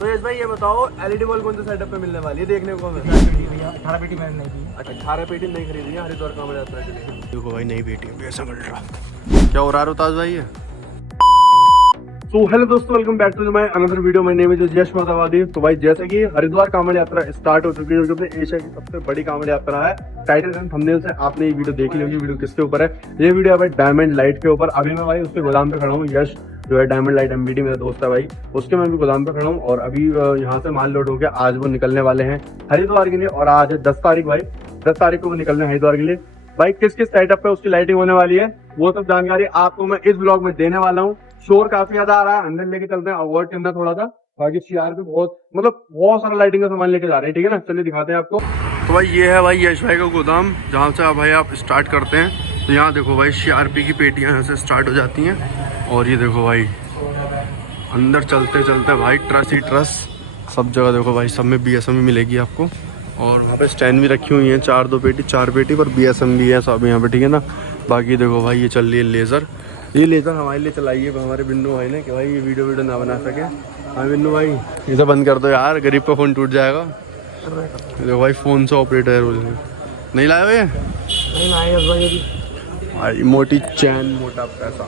तो यश भाई ये बताओ एलईडी बल्ब कौन से सेटअप पे मिलने वाली है देखने को हमें? 18 पेटी मैंने नहीं दी। अच्छा 18 पेटी नहीं खरीदी है हरिद्वार कांवड़ यात्रा के लिए। देखो भाई नई पेटी है ऐसा मिल रहा। क्या हो रहा है ताज भाई है? तो हेलो दोस्तों, welcome back to my another video. My name is Yash माधवादी। तो भाई जैसे कि हरिद्वार कांवड़ यात्रा स्टार्ट हो चुकी है, जो कि एशिया की सबसे बड़ी कांवड़ यात्रा है। टाइटल एंड थंबनेल से आपने ये वीडियो देख ली होगी। वीडियो किसके ऊपर है? ये वीडियो है भाई डायमंड लाइट के ऊपर। अभी मैं भाई उसके गोदाम पे खड़ा हूँ। यश जो है डायमंड लाइट एमबीडी मेरा दोस्त है भाई, उसके मैं भी गोदाम पे खड़ा हूँ। और अभी यहाँ से माल लोड हो गया। आज वो निकलने वाले हैं हरिद्वार के लिए। और आज है 10 तारीख भाई, 10 तारीख को वो निकलने हैं हरिद्वार के लिए। भाई किस किस सेटअप पे उसकी लाइटिंग होने वाली है वो सब जानकारी आपको मैं इस ब्लॉग में देने वाला हूँ। शोर काफी ज्यादा आ रहा है, अंदर लेके चलते हैं, अवॉइड करना थोड़ा सा। बाकी सीआर पे बहुत सारा लाइटिंग का सामान लेके जा रहे हैं, ठीक है ना? चलिए दिखाते हैं आपको। तो भाई ये है भाई यश भाई का गोदाम, जहाँ से भाई आप स्टार्ट करते हैं। तो यहाँ देखो भाई सीआरपी की पेटियाँ यहाँ से स्टार्ट हो जाती हैं। और ये देखो भाई अंदर चलते चलते भाई ट्रस ही ट्रस सब जगह देखो भाई, सब में बीएसएम मिलेगी आपको। और वहाँ पे स्टैंड भी रखी हुई है, 4 पेटी पर बीएसएम भी है सब यहाँ पे, ठीक है ना? बाकी देखो भाई ये चल रही है लेज़र। ये लेज़र हमारे लिए चलाई है हमारे बिन्नू भाई ने, कि भाई ये वीडियो ना बना सके। हाँ बिन्नू भाई ये सब बंद कर दो यार, गरीब का फ़ोन टूट जाएगा। देखो भाई फ़ोन से ऑपरेटर नहीं लाए हुए भाई, मोटी चैन मोटा पैसा।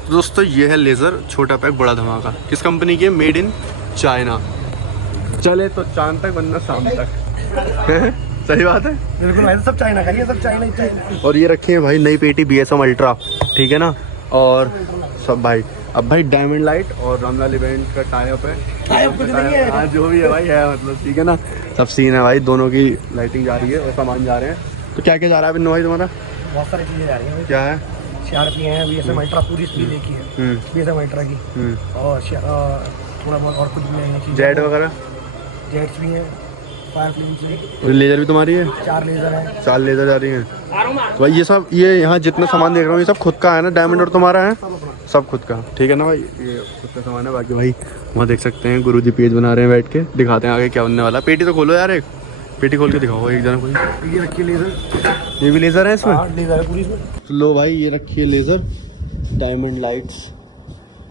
तो दोस्तों ये है लेज़र, छोटा पैक बड़ा धमाका। किस कंपनी की है? Made in China. चले तो चांद तक वरना शाम तक। सही बात है, बिल्कुल भाई, सब चाइना का, ये सब चाइना ही चाइना। और ये रखी है भाई नई पेटी बीएसएम अल्ट्रा, ठीक है ना? और सब भाई अब भाई डायमंड लाइट और रामलाल इवेंट का टाइप है। हाँ जो भी है भाई है, मतलब ठीक है ना? सब सीन है भाई, दोनों की लाइटिंग जा रही है और सामान जा रहे हैं। तो क्या क्या जा रहा है बिन्नू भाई तुम्हारा? बहुत सारी चीजें जा रही हैं। क्या है? सीआरपी है, बीएसएम अल्ट्रा पूरी स्पीड देखी है, बीएसएम अल्ट्रा की। और थोड़ा बहुत और कुछ भी नई चीज, जेट वगैरह, जेट्स भी हैं, फायर फ्लेम्स भी। लेजर भी तुम्हारी है? 4 लेजर है, 4 लेजर जा रही हैं। तो भाई ये सब, ये यहाँ जितना सामान देख रहा हूँ ये सब खुद का है ना? डायमंड और तुम्हारा है? सब खुद का, ठीक है ना भाई? ये खुद का सामान है। बाकी भाई वहाँ देख सकते हैं गुरुजी पेज बना रहे हैं बैठ के। दिखाते हैं आगे क्या बनने वाला। पेटी तो खोलो यार, एक पेटी खोल के दिखाओ एक जना कोई। ये रखी लेजर, ये भी लेजर है इसमें? लेजर है पूरी इसमें। लो भाई ये रखी है लेजर डायमंड लाइट्स।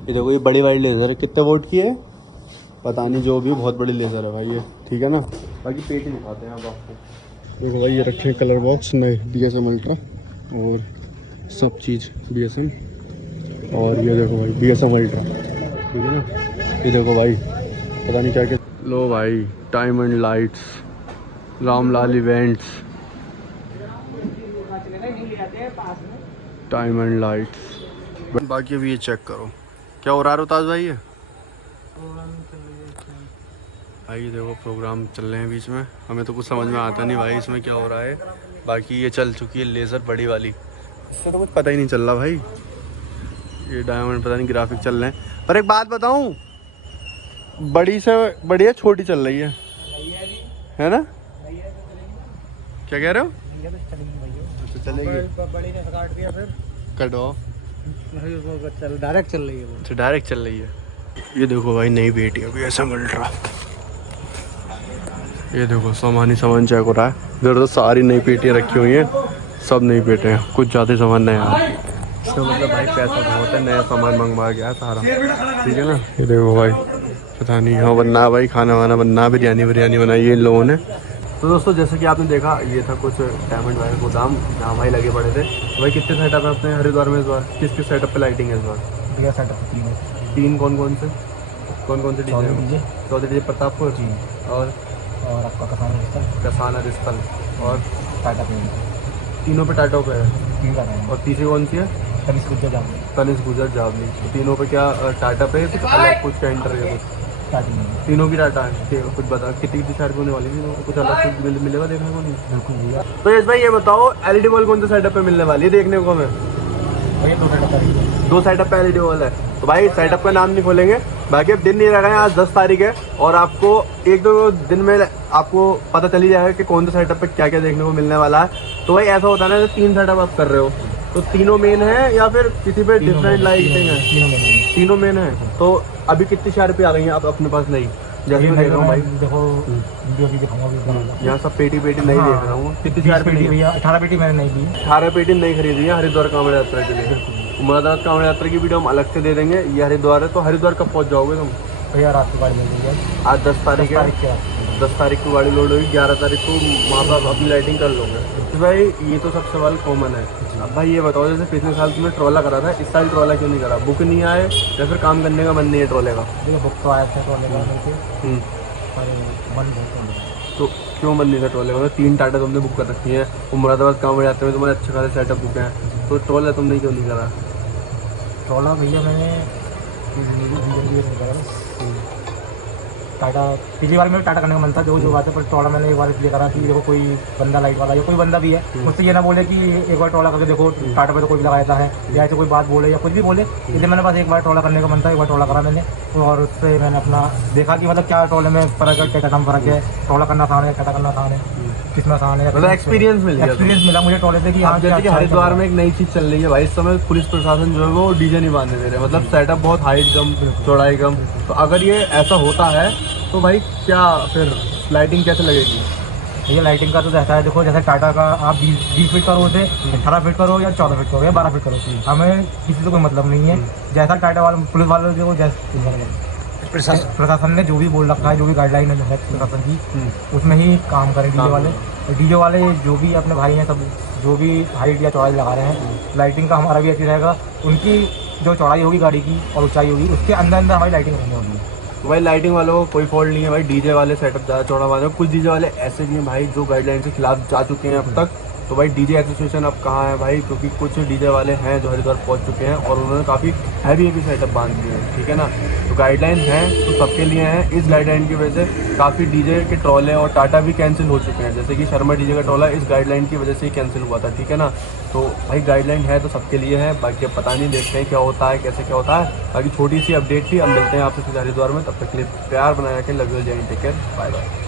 ये देखो ये बड़ी वाली लेजर है, कितने वोट की है पता नहीं, जो भी बहुत बड़ी लेजर है भाई ये, ठीक है ना? बाकी पेटी दिखाते हैं अब आपको। देखो भाई ये रखे हैं कलर बॉक्स नए बीएसएम अल्ट्रा और सब चीज़ बीएसएम। और ये देखो भाई बीएसएम अल्ट्रा, ठीक है ना? ये देखो भाई पता नहीं क्या क्या। लो भाई diamond lights, Ramlal events, diamond lights. बाकी अभी ये चेक करो क्या हो रहा है ताज भाई है? भाई ये देखो प्रोग्राम चल रहे हैं बीच में, हमें तो कुछ समझ में आता नहीं भाई इसमें क्या हो रहा है। बाकी ये चल चुकी है लेज़र बड़ी वाली, इससे तो कुछ पता ही नहीं चल रहा भाई। ये डायमंड पता नहीं ग्राफिक चल रहे हैं। पर एक बात बताऊं, बड़ी से बढ़िया छोटी चल रही है ना? क्या कह रहे हो? अच्छा चलेगी, कटो डायरेक्ट चल रही है वो। अच्छा डायरेक्ट चल रही है। ये देखो भाई नई पेटी अभी ऐसा मिल रहा। ये देखो सामान ही सामान चेक हो रहा है। इधर तो सारी नई पेटियाँ रखी हुई हैं, सब नई पेटियाँ हैं, कुछ ज़्यादा सामान नया है। इसका मतलब भाई पैसा बहुत है, नया सामान मंगवा गया सारा, ठीक है ना? ये देखो भाई पता नहीं यहाँ बनना भाई, खाना वाना बनना, बिरयानी बनाई है इन लोगों ने। तो दोस्तों जैसे कि आपने देखा ये था कुछ डायमंड वायर गोदाम जहाँ भाई लगे पड़े थे। भाई कितने सेटअप है अपने हरिद्वार में इस बार? किस किस सेटअप पे लाइटिंग है इस बार? भैया सेटअप 3 है। 3 कौन कौन से डीजे? चौधरी डीजे प्रतापपुर जी, और आपका कसाना रिस्पल और टाटा पे, तीनों पे टाटा पे है। 3 का है। और तीसरी कौन सी है? तनिष्क गुजर जावली। तीनों पे क्या टाटा पे कुछ अलग कुछ कैंटर है? कुछ तीनों की टाटा है। कुछ बता कितनी शायद होने वाली थी, कुछ अलग कुछ मिलेगा देखने को नहीं? बिल्कुल भैया। तो यश भाई ये बताओ एलईडी बल्ब कौन से सेटअप पे मिलने वाली है देखने को हमें? 2 सेटअप पे एलईडी बल्ब है। तो भाई सेटअप का नाम नहीं खोलेंगे, बाकी अब दिन नहीं रह गए हैं। आज 10 तारीख है और आपको 1-2 दिन में आपको पता चल ही जाएगा कि कौन से सेटअप पे क्या क्या देखने को मिलने वाला है। तो भाई ऐसा होता है ना, 3 सेटअप आप कर रहे हो, तो तीनों मेन है या फिर किसी पे डिफरेंट लाइटिंग है? तीनों मेन है। तो अभी कितनी सीआरपी आ गई है आप अपने पास? नहीं जैसे मैं देख रहा हूँ भाई, देखो वीडियो भी दिखाऊंगा। यहाँ सब पेटी नहीं देख रहा हूँ। कितनी सीआरपी? भैया 18 पेटी मैंने नहीं दी। 18 पेटी नहीं खरीदी है हरिद्वार कांवड़ यात्रा के लिए। मुरादाबाद कांवड़ यात्रा की वीडियो हम अलग से दे देंगे। ये हरिद्वार है, तो हरिद्वार कब पहुँच जाओगे तुम? भैया रात को गाड़ी मिल गई है। आज 10 तारीख है, 10 तारीख को गाड़ी लोड होगी, 11 तारीख को माँ बाप अपनी लाइटिंग कर लोगे। तो भाई ये तो सब सवाल कॉमन है। अब भाई ये बताओ, जैसे पिछले साल तुमने ट्रॉला करा था, इस साल ट्रॉला क्यों नहीं करा? बुक नहीं आए या फिर काम करने का मन नहीं है ट्रॉले का? देखिए बुक तो आया था ट्रॉले का मेरे को, पर मन बहुत हो गया। तो क्यों मन नहीं था ट्रॉले का? 3 टाटा तुमने बुक कर रखी है, वो मुरादाबाद काम में जाते हुए तुम्हारे अच्छे खासे सेटअप बुक हैं, तो ट्रॉला तुमने क्यों नहीं करा? ट्रॉला भैया मैंने टाटा पिछली बार में टाटा करने का मन था, जो बात है, पर ट्रॉला मैंने एक बार इसलिए करा कि देखो कोई बंदा लाइट वाला या कोई बंदा भी है मुझसे ये ना बोले कि एक बार ट्रॉला करके देखो, टाटा पे तो कोई भी लगाता है, या ऐसे कोई बात बोले या कुछ भी बोले, इसलिए मैंने बस एक बार ट्रॉला करने का मन था, एक बार ट्रॉला करा मैंने। और उससे मैंने अपना देखा कि मतलब क्या ट्रॉले में फ़र्क है, क्या कम फ़र्क है, ट्रॉला करना आसान है, टाटा करना आसान है, किसमें आसान है, मतलब एक्सपीरियंस मिला मुझे ट्रॉले से कि हाँ, जैसे कि हरिद्वार में एक नई चीज़ चल रही है भाई, इस समय पुलिस प्रशासन जो है वो डीजे नहीं बांधने दे रहे, मतलब सेटअप बहुत हाइट कम, चौड़ाई कम। तो अगर ये ऐसा होता है तो भाई क्या फिर लाइटिंग कैसे लगेगी? ये लाइटिंग का तो रहता है, देखो जैसे टाटा का आप 20 फीट करो, उसे 18 फीट करो या 14 फीट करो या 12 फीट करो, हमें किसी से कोई मतलब नहीं है। जैसा टाटा वाले पुलिस वालों जो जैसे प्रशासन ने जो भी बोल रखा है, जो भी गाइडलाइन है प्रशासन की, उसमें ही काम करें डीजे वाले जो भी अपने भाई हैं, सब जो भी हाइट या चौड़ाई लगा रहे हैं, लाइटिंग का हमारा भी ऐसी रहेगा, उनकी जो चौड़ाई होगी गाड़ी की और ऊंचाई होगी, उसके अंदर अंदर हमारी लाइटिंग रहनी होगी। तो भाई लाइटिंग वालों को कोई फॉल्ट नहीं है भाई, डीजे वाले सेटअप ज़्यादा चौड़ा मारे, कुछ डीजे वाले ऐसे भी हैं भाई जो गाइडलाइन के खिलाफ जा चुके हैं अब तक। तो भाई डीजे एसोसिएशन अब कहाँ है भाई? क्योंकि कुछ डीजे वाले हैं जो हरिद्वार पहुंच चुके हैं और उन्होंने काफ़ी हैवी सेटअप बांध दिए हैं, ठीक है ना। तो गाइडलाइन है तो सबके लिए हैं। इस गाइडलाइन की वजह से काफ़ी डीजे के ट्रॉले और टाटा भी कैंसिल हो चुके हैं, जैसे कि शर्मा डीजे का ट्रॉला इस गाइडलाइन की वजह से ही कैंसिल हुआ था, ठीक है ना। तो भाई गाइडलाइन है तो सबके लिए है, बाकी अब पता नहीं, देखते हैं क्या होता है, कैसे क्या होता है। बाकी छोटी सी अपडेट थी, अब मिलते हैं आपसे हरिद्वार में, तब तक के लिए प्यार बनाया के लव यू जय हिंद, टेक केयर, बाय बाय।